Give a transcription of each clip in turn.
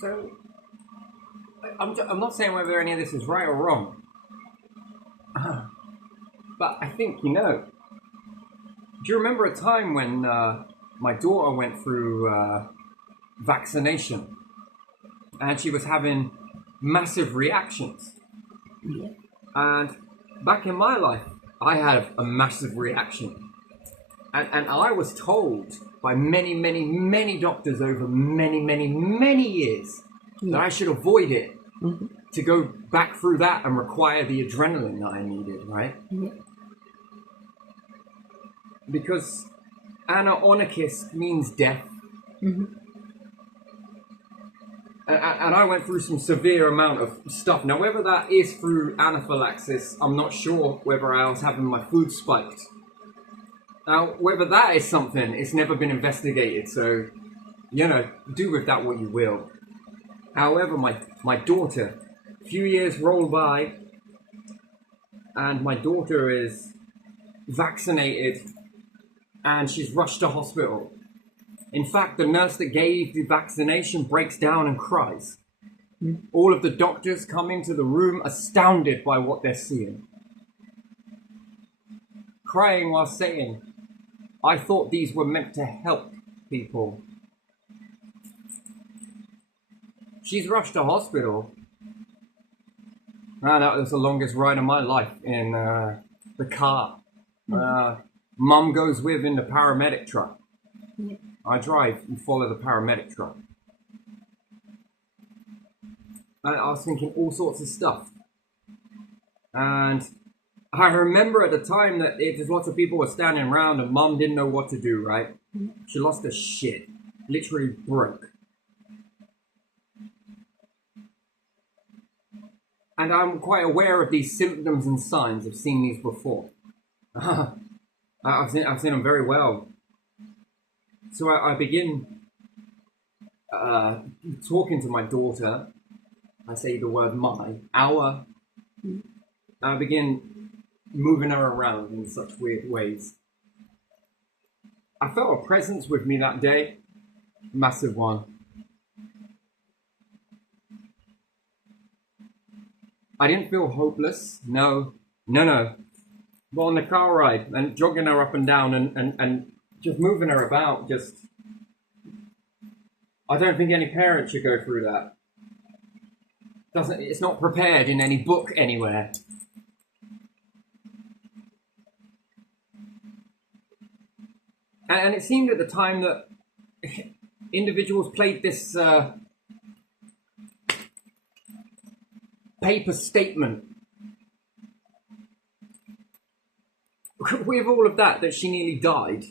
So, I'm not saying whether any of this is right or wrong, but I think, do you remember a time when my daughter went through vaccination and she was having massive reactions? Yeah. And back in my life, I had a massive reaction. And I was told by many, many, many doctors over many, many, many years that I should avoid it to go back through that and require the adrenaline that I needed, right? Yeah. Because Anna Onychis means death. And I went through some severe amount of stuff. Now, whether that is through anaphylaxis, I'm not sure whether I was having my food spiked. Now, whether that is something, it's never been investigated, so, do with that what you will. However, my daughter, a few years roll by, and my daughter is vaccinated, and she's rushed to hospital. In fact, the nurse that gave the vaccination breaks down and cries. All of the doctors come into the room astounded by what they're seeing. Crying while saying, I thought these were meant to help people. She's rushed to hospital. Man, that was the longest ride of my life in the car. Mum goes with in the paramedic truck. Yeah. I drive and follow the paramedic truck. And I was thinking all sorts of stuff. And I remember at the time that just lots of people were standing around and Mum didn't know what to do, right? She lost her shit. Literally broke. And I'm quite aware of these symptoms and signs. I've seen these before. I've seen them very well. So I begin talking to my daughter. I say the word our. I begin moving her around in such weird ways. I felt a presence with me that day. Massive one. I didn't feel hopeless. No. But on the car ride and jogging her up and down and just moving her about, I don't think any parent should go through that. It's not prepared in any book anywhere. And it seemed at the time that individuals played this paper statement with all of that she nearly died.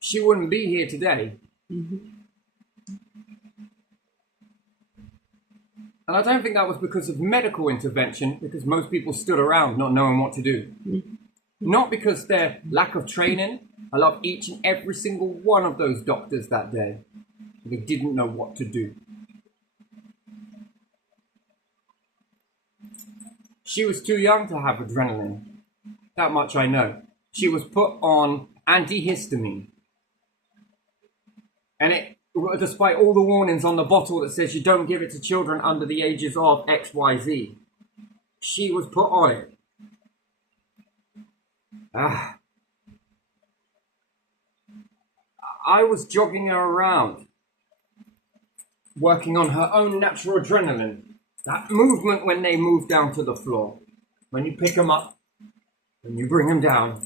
She wouldn't be here today. And I don't think that was because of medical intervention, because most people stood around not knowing what to do. Not because their lack of training. I love each and every single one of those doctors that day. They didn't know what to do. She was too young to have adrenaline. That much I know. She was put on antihistamine. And despite all the warnings on the bottle that says you don't give it to children under the ages of XYZ, she was put on it. I was jogging her around, working on her own natural adrenaline. That movement when they move down to the floor, when you pick them up, when you bring them down,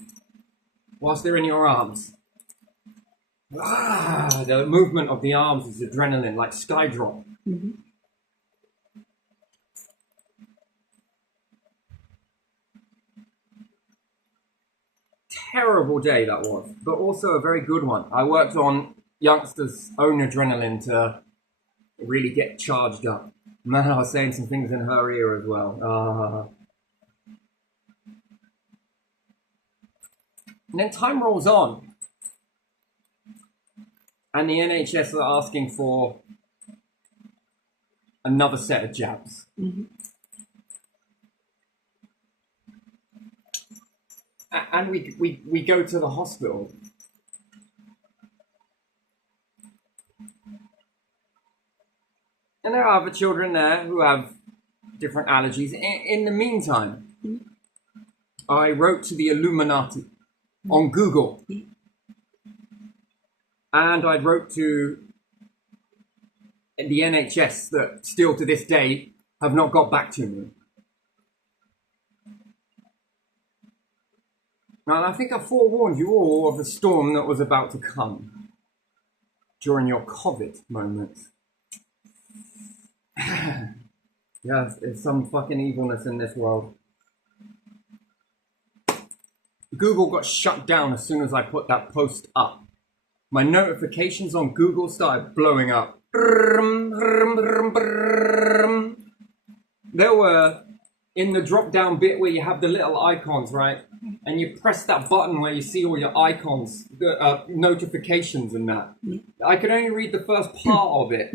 whilst they're in your arms. The movement of the arms is adrenaline, like Skydrop. Terrible day that was, but also a very good one. I worked on youngsters' own adrenaline to really get charged up. Man, I was saying some things in her ear as well. And then time rolls on. And the NHS are asking for another set of jabs. And we go to the hospital. And there are other children there who have different allergies. In the meantime, I wrote to the Illuminati on Google. And I wrote to the NHS that still to this day have not got back to me. And I think I forewarned you all of the storm that was about to come during your COVID moment. Yes, there's some fucking evilness in this world. Google got shut down as soon as I put that post up. My notifications on Google started blowing up. There were, in the drop down bit where you have the little icons, right? And you press that button where you see all your icons, the notifications and that. I could only read the first part of it.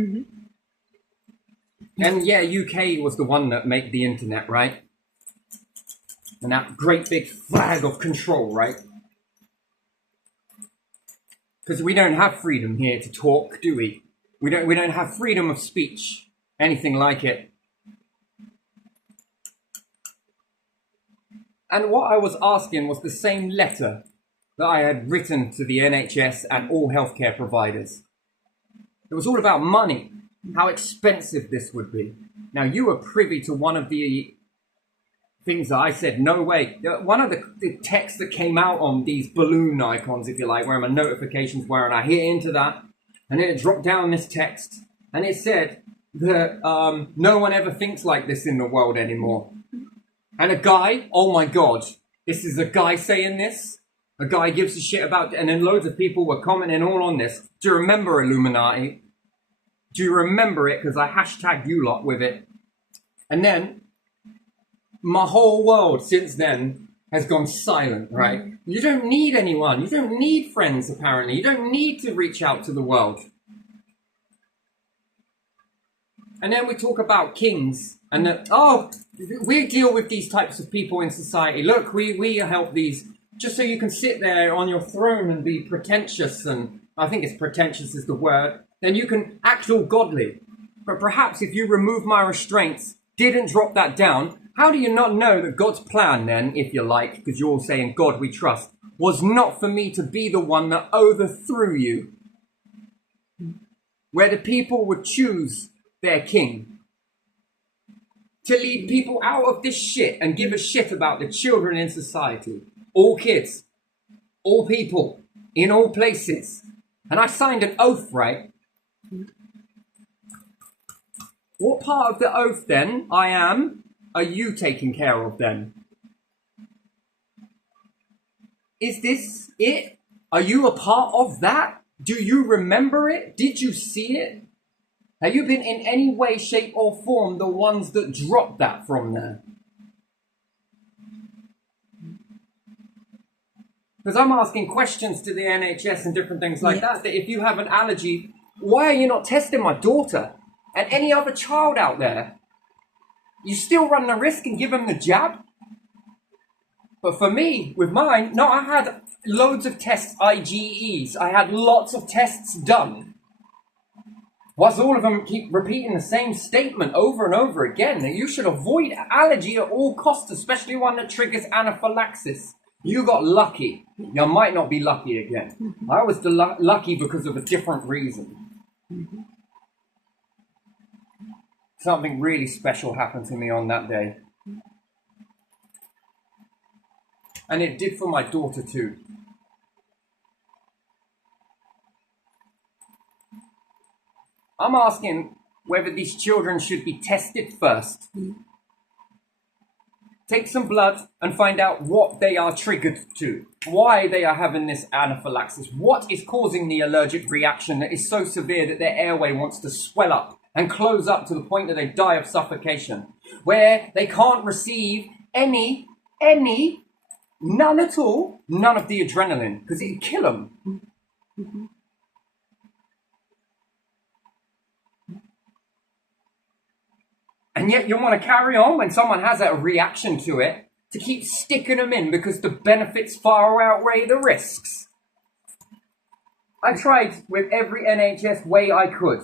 And yeah, UK was the one that made the internet, right? And that great big flag of control, right? Because we don't have freedom here to talk, do we? We don't have freedom of speech, anything like it. And what I was asking was the same letter that I had written to the NHS and all healthcare providers. It was all about money, how expensive this would be. Now, you were privy to one of the things that I said, no way. One of the texts that came out on these balloon icons, if you like, where my notifications were, and I hit into that, and then it dropped down this text, and it said that no one ever thinks like this in the world anymore. And a guy, oh my God, this is a guy saying this? A guy gives a shit about it, and then loads of people were commenting all on this. Do you remember Illuminati? Do you remember it? Because I hashtagged you lot with it. And then my whole world since then has gone silent, right? You don't need anyone. You don't need friends, apparently. You don't need to reach out to the world. And then we talk about kings and that, oh, we deal with these types of people in society. Look, we help these just so you can sit there on your throne and be pretentious, and I think it's pretentious is the word, then you can act all godly. But perhaps if you remove my restraints, didn't drop that down, how do you not know that God's plan then, if you like, because you're all saying God we trust, was not for me to be the one that overthrew you, where the people would choose their king, to lead people out of this shit and give a shit about the children in society, all kids, all people, in all places. And I signed an oath, right? What part of the oath then are you taking care of then? Is this it? Are you a part of that? Do you remember it? Did you see it? Have you been in any way, shape or form the ones that dropped that from there? Because I'm asking questions to the NHS and different things like that if you have an allergy, why are you not testing my daughter and any other child out there? You still run the risk and give them the jab? But for me, with mine, no, I had loads of tests, IgEs. I had lots of tests done. Whilst all of them keep repeating the same statement over and over again, that you should avoid allergy at all costs, especially one that triggers anaphylaxis. You got lucky. You might not be lucky again. I was lucky because of a different reason. Something really special happened to me on that day. And it did for my daughter too. I'm asking whether these children should be tested first. Take some blood and find out what they are triggered to. Why they are having this anaphylaxis. What is causing the allergic reaction that is so severe that their airway wants to swell up and close up to the point that they die of suffocation. Where they can't receive none at all, none of the adrenaline, because it'd kill them. And yet you want to carry on when someone has a reaction to it, to keep sticking them in because the benefits far outweigh the risks. I tried with every NHS way I could.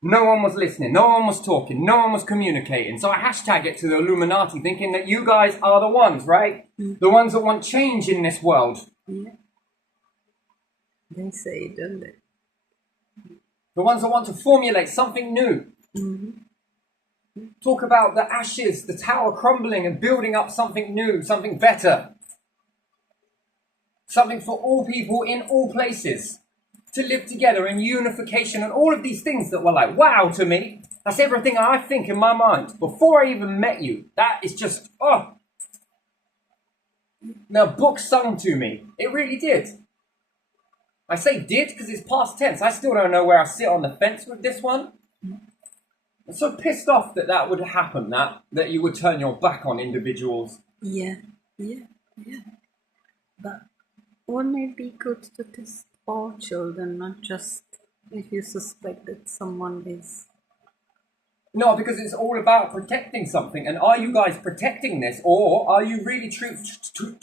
No one was listening. No one was talking. No one was communicating. So I hashtag it to the Illuminati, thinking that you guys are the ones, right? The ones that want change in this world. Yeah. They say, don't they? The ones that want to formulate something new. Talk about the ashes, the tower crumbling and building up something new, something better. Something for all people in all places. To live together in unification and all of these things that were like, wow to me. That's everything I think in my mind. Before I even met you. That is just, oh. The book sung to me. It really did. I say did because it's past tense. I still don't know where I sit on the fence with this one. I'm so pissed off that that would happen, that you would turn your back on individuals. Yeah. But wouldn't it be good to test all children, not just if you suspect that someone is? No, because it's all about protecting something. And are you guys protecting this? Or are you really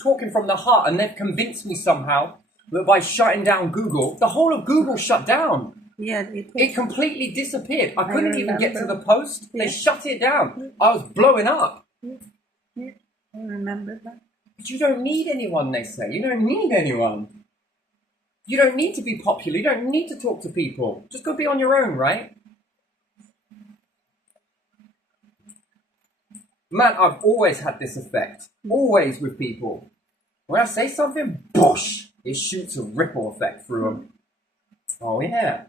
talking from the heart? And they've convinced me somehow that by shutting down Google, the whole of Google shut down. Yeah, it completely disappeared. I couldn't even get to the post. They shut it down. I was blowing up. Yeah, I remember that. But you don't need anyone, they say. You don't need anyone. You don't need to be popular. You don't need to talk to people. Just go be on your own, right? Man, I've always had this effect. Always with people. When I say something, boosh, it shoots a ripple effect through them. Oh, yeah.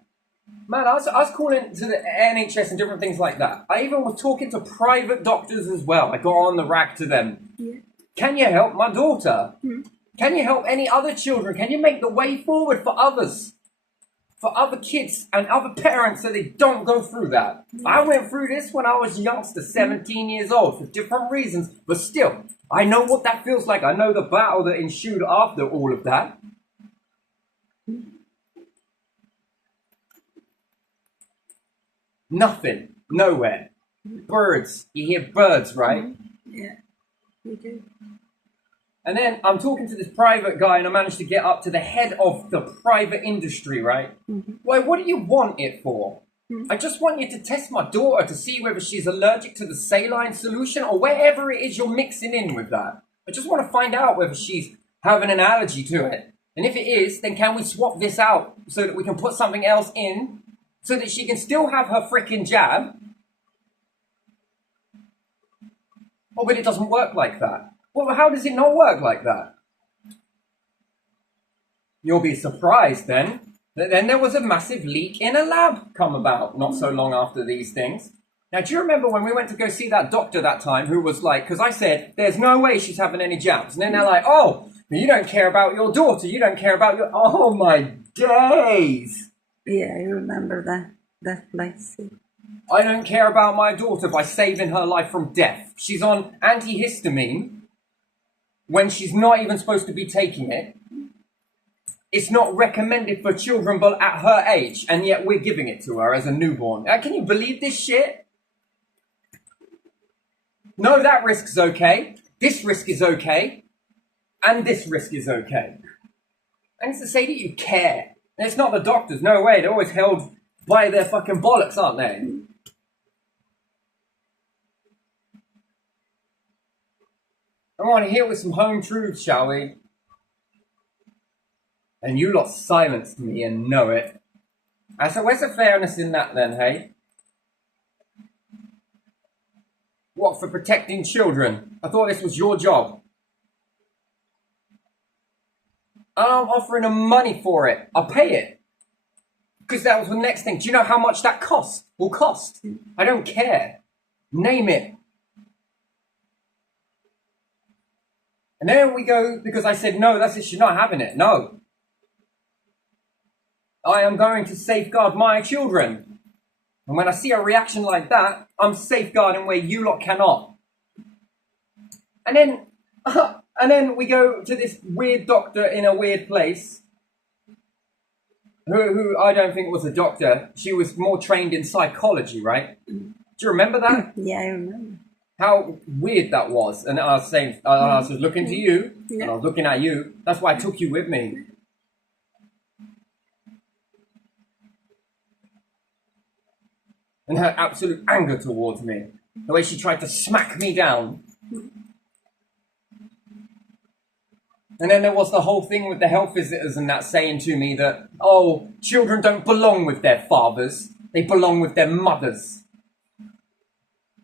Man, I was calling to the NHS and different things like that. I even was talking to private doctors as well. I got on the rag to them. Yeah. Can you help my daughter? Can you help any other children? Can you make the way forward for others? For other kids and other parents so they don't go through that. I went through this when I was a youngster, 17 years old, for different reasons. But still, I know what that feels like. I know the battle that ensued after all of that. Nothing. Nowhere. Birds. You hear birds, right? Yeah, you do. And then I'm talking to this private guy and I managed to get up to the head of the private industry, right? Why, what do you want it for? I just want you to test my daughter to see whether she's allergic to the saline solution or wherever it is you're mixing in with that. I just want to find out whether she's having an allergy to it. And if it is, then can we swap this out so that we can put something else in so that she can still have her frickin' jab? Oh, but it doesn't work like that. Well, how does it not work like that? You'll be surprised then. Then there was a massive leak in a lab come about not so long after these things. Now, do you remember when we went to go see that doctor that time who was like, because I said, there's no way she's having any jabs. And then they're like, oh, you don't care about your daughter. You don't care about your... Oh, my days. Yeah, I remember that place. I don't care about my daughter by saving her life from death. She's on antihistamine when she's not even supposed to be taking it. It's not recommended for children but at her age, and yet we're giving it to her as a newborn. Can you believe this shit? No, that risk's okay. This risk is okay. And this risk is okay. And it's to say that you care. And it's not the doctors, no way. They're always held by their fucking bollocks, aren't they? I want to hear with some home truths, shall we? And you lot silenced me and know it. So where's the fairness in that then, hey? What, for protecting children? I thought this was your job. And I'm offering them money for it. I'll pay it. Because that was the next thing. Do you know how much that will cost? I don't care. Name it. And then we go, because I said, no, that's it, she's not having it. No. I am going to safeguard my children. And when I see a reaction like that, I'm safeguarding where you lot cannot. And then we go to this weird doctor in a weird place, who I don't think was a doctor. She was more trained in psychology, right? Do you remember that? Yeah, I remember. How weird that was. And I was saying, I was looking to you, and I was looking at you. That's why I took you with me. and her absolute anger towards me. The way she tried to smack me down. And then there was the whole thing with the health visitors and that saying to me that, oh, children don't belong with their fathers, they belong with their mothers.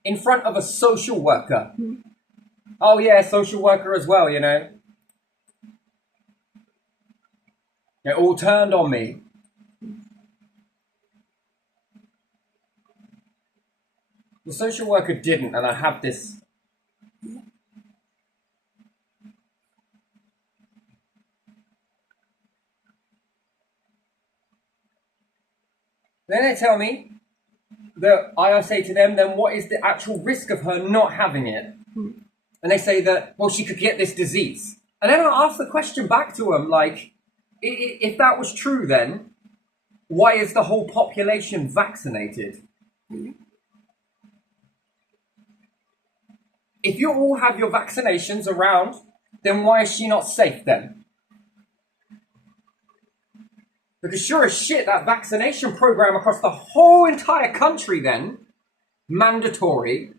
In front of a social worker. Oh yeah, social worker as well, you know. It all turned on me. The social worker didn't, and I have this. Then they tell me that I say to them, then what is the actual risk of her not having it? And they say that, well, she could get this disease. And then I ask the question back to them, like, if that was true, then why is the whole population vaccinated? If you all have your vaccinations around, then why is she not safe then? Because sure as shit, that vaccination program across the whole entire country then, mandatory,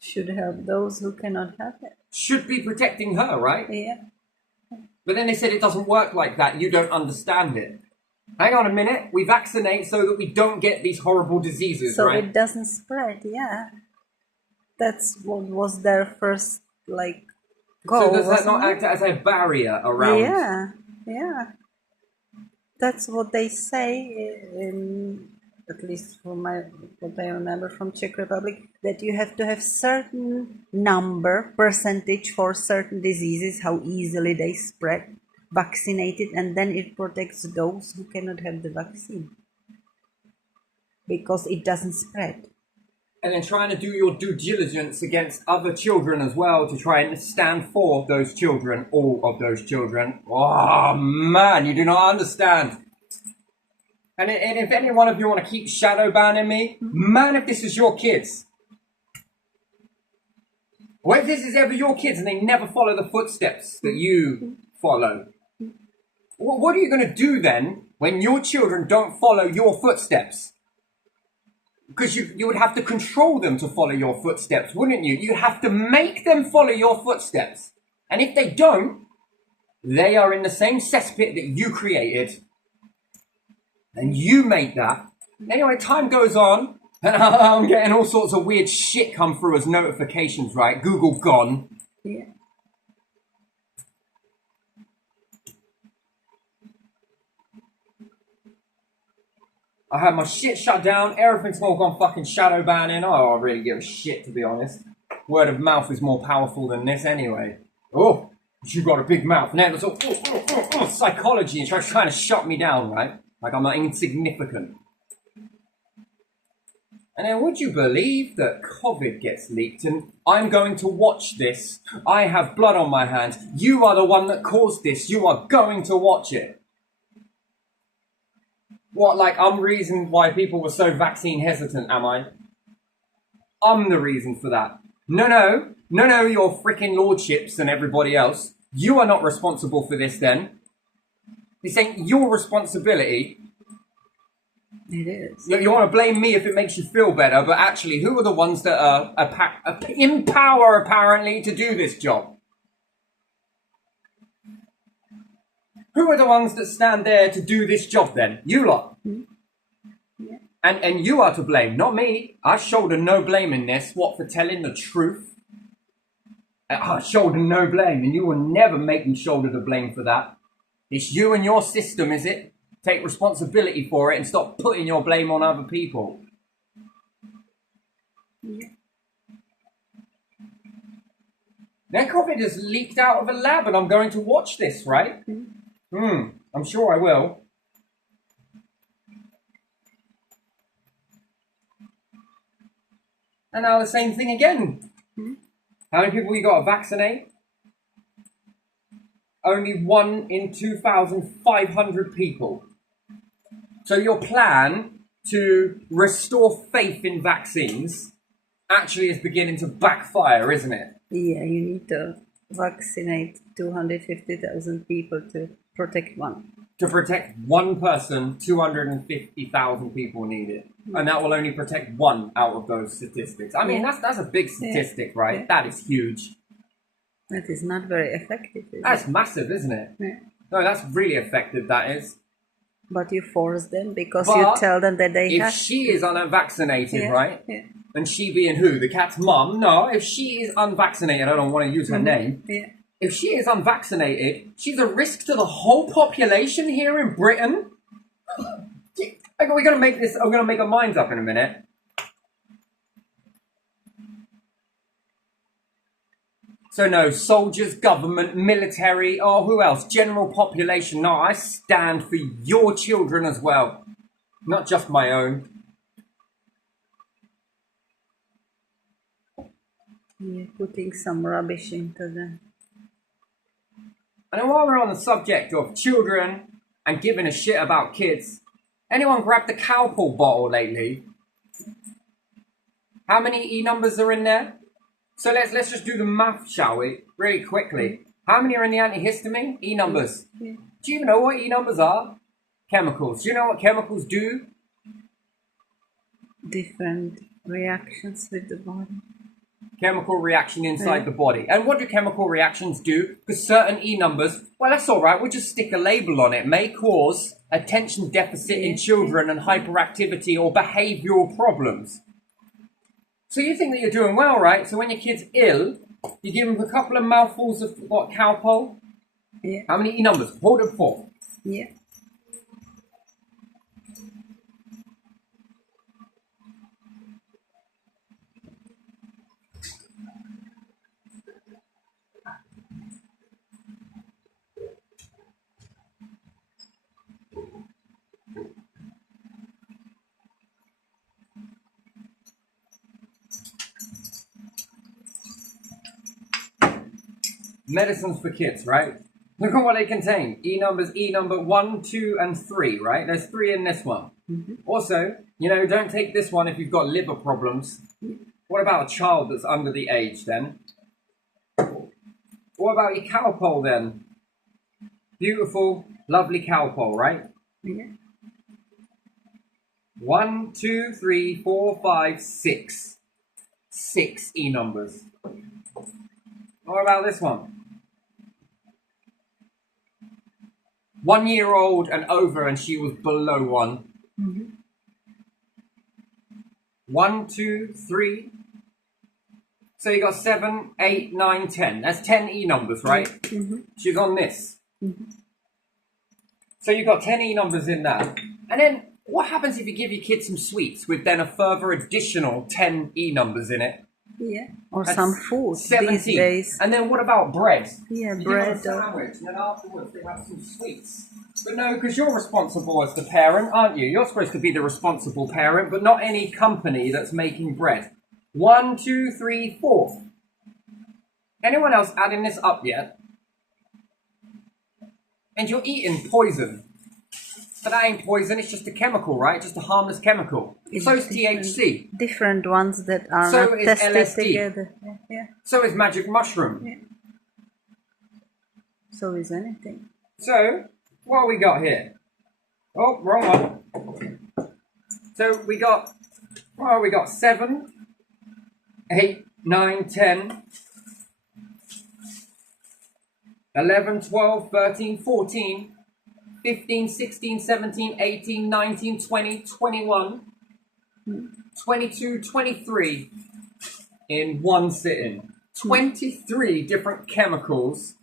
should help those who cannot have it. should be protecting her, right? Yeah. But then they said it doesn't work like that. You don't understand it. Hang on a minute. We vaccinate so that we don't get these horrible diseases, So right? it doesn't spread, yeah. That's what was their first, like, goal. So does that not wasn't act as a barrier it? around? Yeah, yeah. That's what they say, in, at least from what I remember from Czech Republic, that you have to have certain percentage for certain diseases, how easily they spread, vaccinated, and then it protects those who cannot have the vaccine. Because it doesn't spread. And then trying to do your due diligence against other children as well to try and stand for those children, all of those children. Oh, man, you do not understand. And if any one of you want to keep shadow banning me, man, if this is your kids. Or if this is ever your kids and they never follow the footsteps that you follow. What are you going to do then when your children don't follow your footsteps? Because you would have to control them to follow your footsteps, wouldn't you? You'd have to make them follow your footsteps. And if they don't, they are in the same cesspit that you created. And you made that. Anyway, time goes on, and I'm getting all sorts of weird shit come through as notifications, right? Google gone. Yeah. I had my shit shut down. Everything's all gone fucking shadow banning. Oh, I don't really give a shit, to be honest. Word of mouth is more powerful than this anyway. Oh, you got a big mouth. Now it's all psychology and trying to shut me down, right? Like I'm not insignificant. And then would you believe that COVID gets leaked and I'm going to watch this? I have blood on my hands. You are the one that caused this. You are going to watch it. What, like, I'm the reason why people were so vaccine hesitant, am I? I'm the reason for that. No, your freaking lordships and everybody else. You are not responsible for this then. This ain't your responsibility. It is. You want to blame me if it makes you feel better, but actually, who are the ones that are in power, apparently, to do this job? Who are the ones that stand there to do this job then? You lot. Yeah. And you are to blame, not me. I shoulder no blame in this. What, for telling the truth? I shoulder no blame, and you will never make me shoulder the blame for that. It's you and your system, is it? Take responsibility for it and stop putting your blame on other people. Yeah. Then COVID is leaked out of a lab and I'm going to watch this, right? I'm sure I will. And now the same thing again. How many people you got to vaccinate? Only 1 in 2,500 people. So your plan to restore faith in vaccines actually is beginning to backfire, isn't it? Yeah, you need to vaccinate 250,000 people to protect one. To protect one person, 250,000 people need it. And that will only protect one out of those statistics. I mean, that's a big statistic, right? Yeah. That is huge. That is not very effective, is That's it? massive, isn't it? Yeah. No, that's really effective, that is. But you force them because But you tell them that they If have. she is unvaccinated, Yeah, right? yeah. And she being who? The cat's mum? No, if she is unvaccinated, I don't want to use her name. Yeah. If she is unvaccinated, she's a risk to the whole population here in Britain. We're gonna make this. I'm gonna make our minds up in a minute. So no, soldiers, government, military, or who else? General population. No, I stand for your children as well, not just my own. Yeah, putting some rubbish into them. And while we're on the subject of children and giving a shit about kids, anyone grabbed the Calpol bottle lately? How many E numbers are in there? So let's just do the math, shall we? Really quickly. How many are in the antihistamine? E numbers. Yeah. Do you know what E numbers are? Chemicals. Do you know what chemicals do? Different reactions with the body. Chemical reaction inside the body. And what do chemical reactions do? Because certain E numbers, well, that's all right. We'll just stick a label on it. May cause attention deficit in children and hyperactivity or behavioral problems. So you think that you're doing well, right? So when your kid's ill, you give them a couple of mouthfuls of what, Calpol? Yeah. How many E numbers? Hold it for. Yeah. Medicines for kids, right? Look at what they contain. E numbers, E number 1, 2, and 3, right? There's 3 in this one. Also, don't take this one if you've got liver problems. What about a child that's under the age then? What about your Calpol then? Beautiful, lovely Calpol, right? Yeah. 1, 2, 3, 4, 5, 6. 6 E numbers. What about this one? 1 year old and over, and she was below 1. 1, 2, 3. So you got 7, 8, 9, 10. That's 10 E numbers, right? She's on this. So you've got 10 E numbers in that. And then what happens if you give your kid some sweets with then a further additional 10 E numbers in it? Yeah. Or That's some food 17. these days. And then what about bread? Yeah, You bread. give them a sandwich, and then afterwards they have some sweets. But no, because you're responsible as the parent, aren't you? You're supposed to be the responsible parent, but not any company that's making bread. 1, 2, 3, 4. Anyone else adding this up yet? And you're eating poison. But that ain't poison, it's just a chemical, right? Just a harmless chemical. So is THC. Different ones that are So not is tested LSD. together. Yeah. So is magic mushroom. Yeah. So is anything. So, what we got here? Oh, wrong one. So we got, 7, 8, 9, 10, 11, 12, 13, 14, 15, 16, 17, 18, 19, 20, 21, 22, 23 in one sitting. 23 different chemicals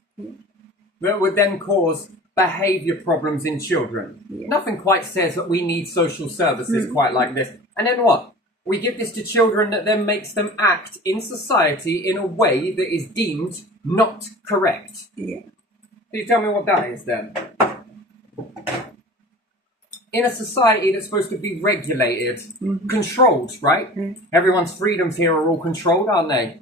that would then cause behavior problems in children. Nothing quite says that we need social services quite like this. And then what? We give this to children that then makes them act in society in a way that is deemed not correct. Yeah. Can you tell me what that is then? In a society that's supposed to be regulated, controlled, right? Everyone's freedoms here are all controlled, aren't they?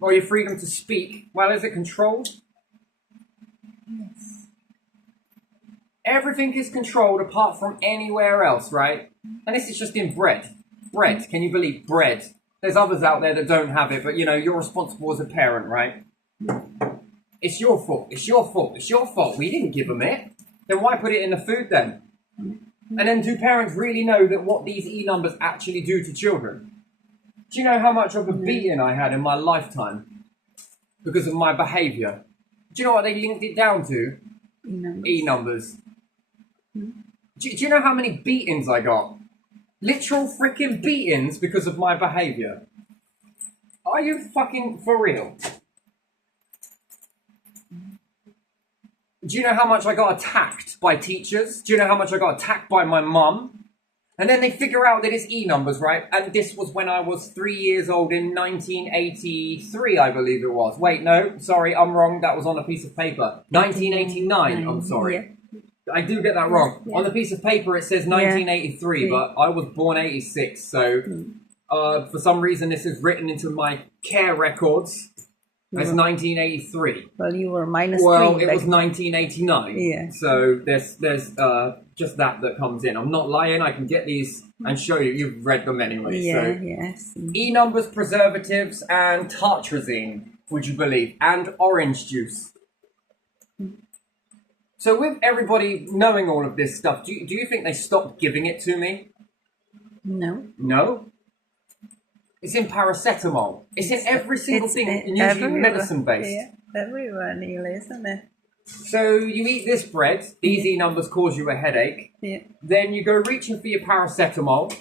Or your freedom to speak, well, is it controlled? Yes. Everything is controlled apart from anywhere else, right? And this is just in bread. Bread, can you believe bread? There's others out there that don't have it, but you're responsible as a parent, right? It's your fault. It's your fault. It's your fault. We didn't give them it. Then why put it in the food then? And then do parents really know that what these E numbers actually do to children? Do you know how much of a beating I had in my lifetime because of my behaviour? Do you know what they linked it down to? E numbers. Do you know how many beatings I got? Literal freaking beatings because of my behaviour. Are you fucking for real? Do you know how much I got attacked by teachers? Do you know how much I got attacked by my mum? And then they figure out that it's E numbers, right? And this was when I was 3 years old in 1983, I believe it was. Wait, no, sorry, I'm wrong. That was on a piece of paper. 1989, I'm sorry. Yeah. I do get that wrong. Yeah. On the piece of paper it says 1983, Yeah. but I was born 86, so for some reason this is written into my care records as 1983. Well, you were minus Well, 3. it was 1989. Yeah. So there's just that comes in. I'm not lying. I can get these and show you. You've read them anyway. Yeah, So yes. E numbers, preservatives, and tartrazine. Would you believe? And orange juice. So with everybody knowing all of this stuff, do you think they stopped giving it to me? No. No. It's in paracetamol. It's in every single thing, and usually medicine based. Yeah, everywhere nearly, isn't it? So you eat this bread, these E numbers cause you a headache. Yeah. Then you go reaching for your paracetamol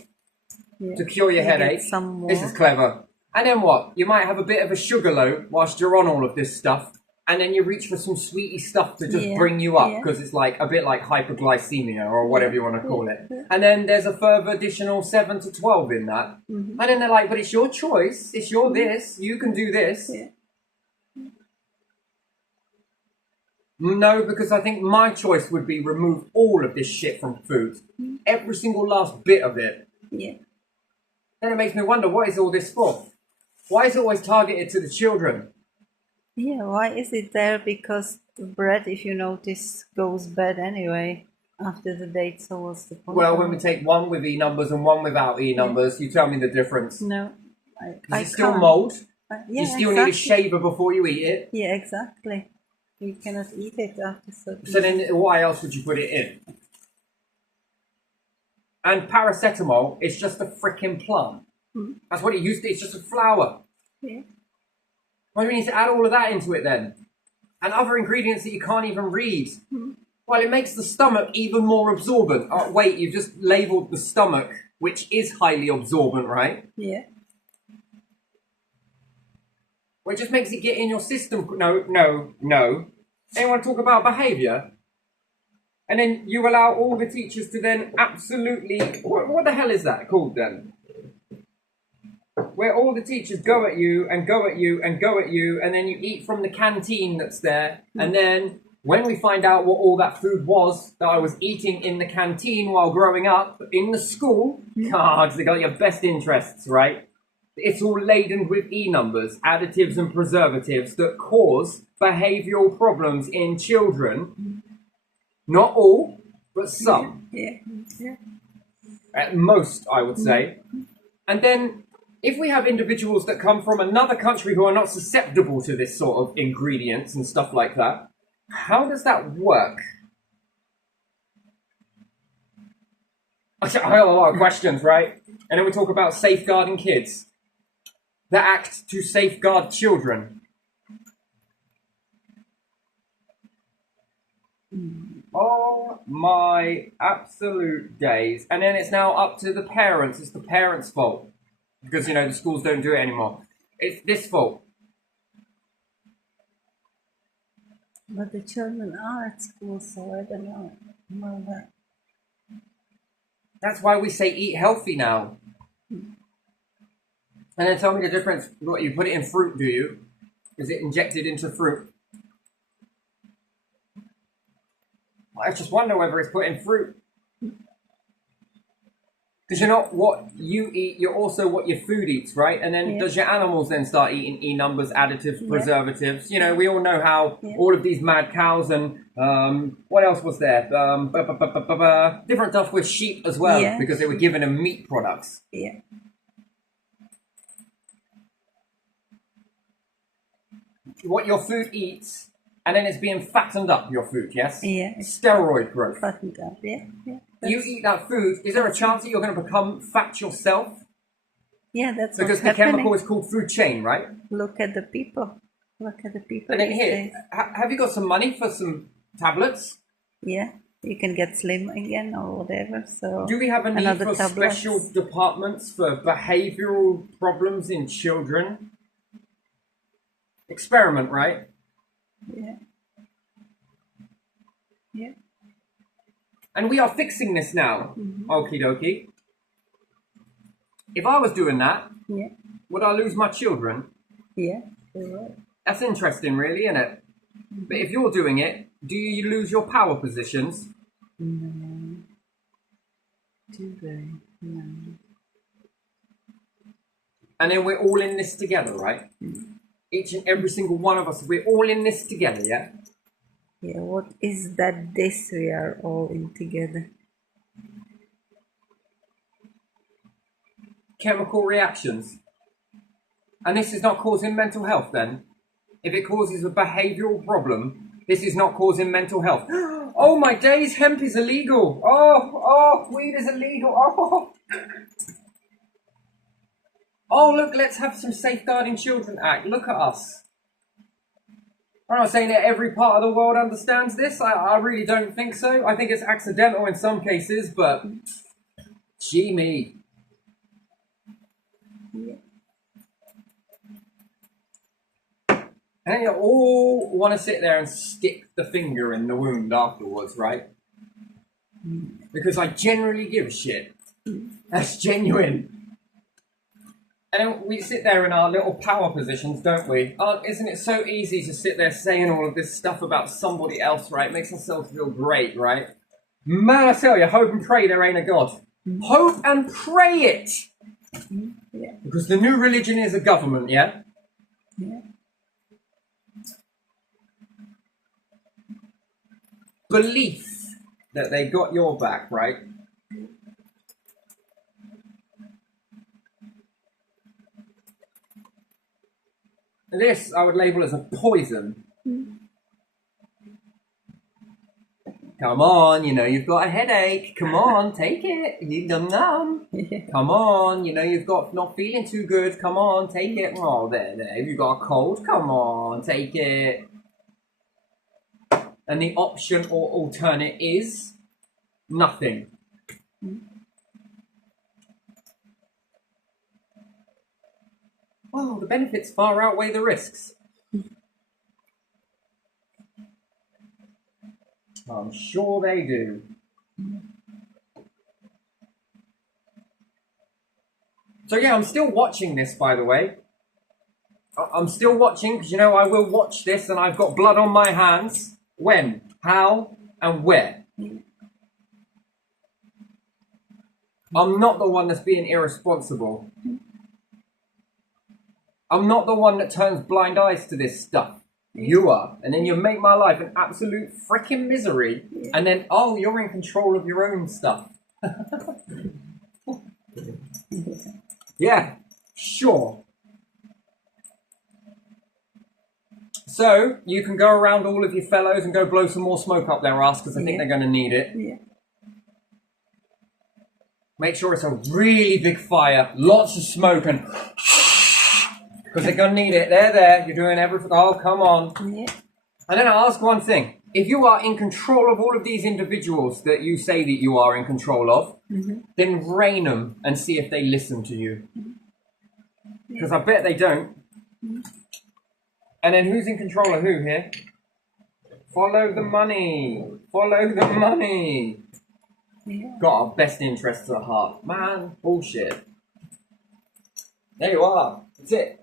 Yeah. to cure your You get headache. some more. This is clever. And then what? You might have a bit of a sugar low whilst you're on all of this stuff. And then you reach for some sweety stuff to just Yeah, bring you up yeah. because it's like a bit like hyperglycemia or whatever you want to call it. Yeah. And then there's a further additional 7 to 12 in that. Mm-hmm. And then they're like, but it's your choice. It's your this. You can do this. Yeah. No, because I think my choice would be remove all of this shit from food. Every single last bit of it. Yeah. Then it makes me wonder, what is all this for? Why is it always targeted to the children? Yeah, why is it there? Because the bread, if you notice, goes bad anyway after the date, so what's the point? Well, when we take one with E numbers and one without E numbers, you tell me the difference. No, Does it still can't. mould? Yeah, You still exactly. need a shaver before you eat it? Yeah, exactly. You cannot eat it after certain. So then why else would you put it in? And paracetamol is just a freaking plant. That's what it used to, it's just a flower. Yeah. Why do we need to add all of that into it then? And other ingredients that you can't even read. Well, it makes the stomach even more absorbent. Oh, wait, you've just labelled the stomach, which is highly absorbent, right? Yeah. Well, it just makes it get in your system. No. Anyone talk about behaviour? And then you allow all the teachers to then absolutely... What the hell is that called then? Where all the teachers go at you and go at you and go at you, and then you eat from the canteen that's there, and then when we find out what all that food was that I was eating in the canteen while growing up in the school, cards, they got your best interests, right? It's all laden with E numbers, additives and preservatives that cause behavioural problems in children. Not all, but some. Yeah. Yeah. At most, I would say. And then, if we have individuals that come from another country who are not susceptible to this sort of ingredients and stuff like that, how does that work? I have a lot of questions, right? And then we talk about safeguarding kids. The act to safeguard children. Oh my absolute days. And then it's now up to the parents. It's the parents' fault. Because, you know, the schools don't do it anymore. It's this fault. But the children are at school, so I don't know. Well, that. That's why we say eat healthy now. And then tell me the difference. What, you put it in fruit, do you? Is it injected into fruit? I just wonder whether it's put in fruit. Because you're not what you eat, you're also what your food eats, right? And then does your animals then start eating E numbers, additives, preservatives? You know, we all know how all of these mad cows and what else was there? Different stuff with sheep as well, because they were given them meat products. Yeah. What your food eats And then it's being fattened up, your food, yes? Yeah. Steroid growth. Buttoned up. Yeah. You That's- eat that food, is there a chance that you're going to become fat yourself? Yeah, that's Because what's the happening. chemical is called food chain, right? Look at the people. Look at the people. And then these here, days. have you got some money for some tablets? Yeah, you can get slim again or whatever. So Do we have a need another for tablets. special departments for behavioral problems in children? Experiment, right? Yeah. Yeah. And we are fixing this now. Mm-hmm. Okie dokie. If I was doing that, Yeah. would I lose my children? Yeah. You're right. That's interesting, really, isn't it? But if you're doing it, do you lose your power positions? No. Do they? No. And then we're all in this together, right? Each and every single one of us, we're all in this together, yeah? Yeah, what is that this we are all in together? Chemical reactions. And this is not causing mental health then? If it causes a behavioural problem, this is not causing mental health. Oh my days, hemp is illegal. Oh, weed is illegal. Oh, look, let's have some Safeguarding Children Act. Look at us. I'm not saying that every part of the world understands this. I really don't think so. I think it's accidental in some cases, but gee me. Yeah. And you all want to sit there and stick the finger in the wound afterwards, right? Because I generally give a shit. That's genuine. And then we sit there in our little power positions, don't we? Oh, isn't it so easy to sit there saying all of this stuff about somebody else, right? It makes ourselves feel great, right? Man, I tell you, hope and pray there ain't a God. Hope and pray it! Yeah. Because the new religion is a government, yeah? Yeah. Belief that they got your back, right? This I would label as a poison. Come on, you know you've got a headache. Come on, take it. You numb. Yeah. Come on, you know you've got not feeling too good. Come on, take it. Oh, there. Have you got a cold? Come on, take it. And the option or alternate is nothing. Oh, the benefits far outweigh the risks. I'm sure they do. So yeah, I'm still watching this, by the way. I'm still watching because, you know, I will watch this and I've got blood on my hands. When, how, and where. I'm not the one that's being irresponsible. I'm not the one that turns blind eyes to this stuff. You are. And then you make my life an absolute freaking misery. And then, oh, you're in control of your own stuff. Yeah, sure. So, you can go around all of your fellows and go blow some more smoke up their ass because I think they're going to need it. Yeah. Make sure it's a really big fire, lots of smoke, and because they're going to need it. They're there. You're doing everything. Oh, come on. Yeah. And then I'll ask one thing. If you are in control of all of these individuals that you say that you are in control of, then rein them and see if they listen to you. Because I bet they don't. And then who's in control of who here? Follow the money. Follow the money. Yeah. Got our best interests at heart. Man, bullshit. There you are. That's it.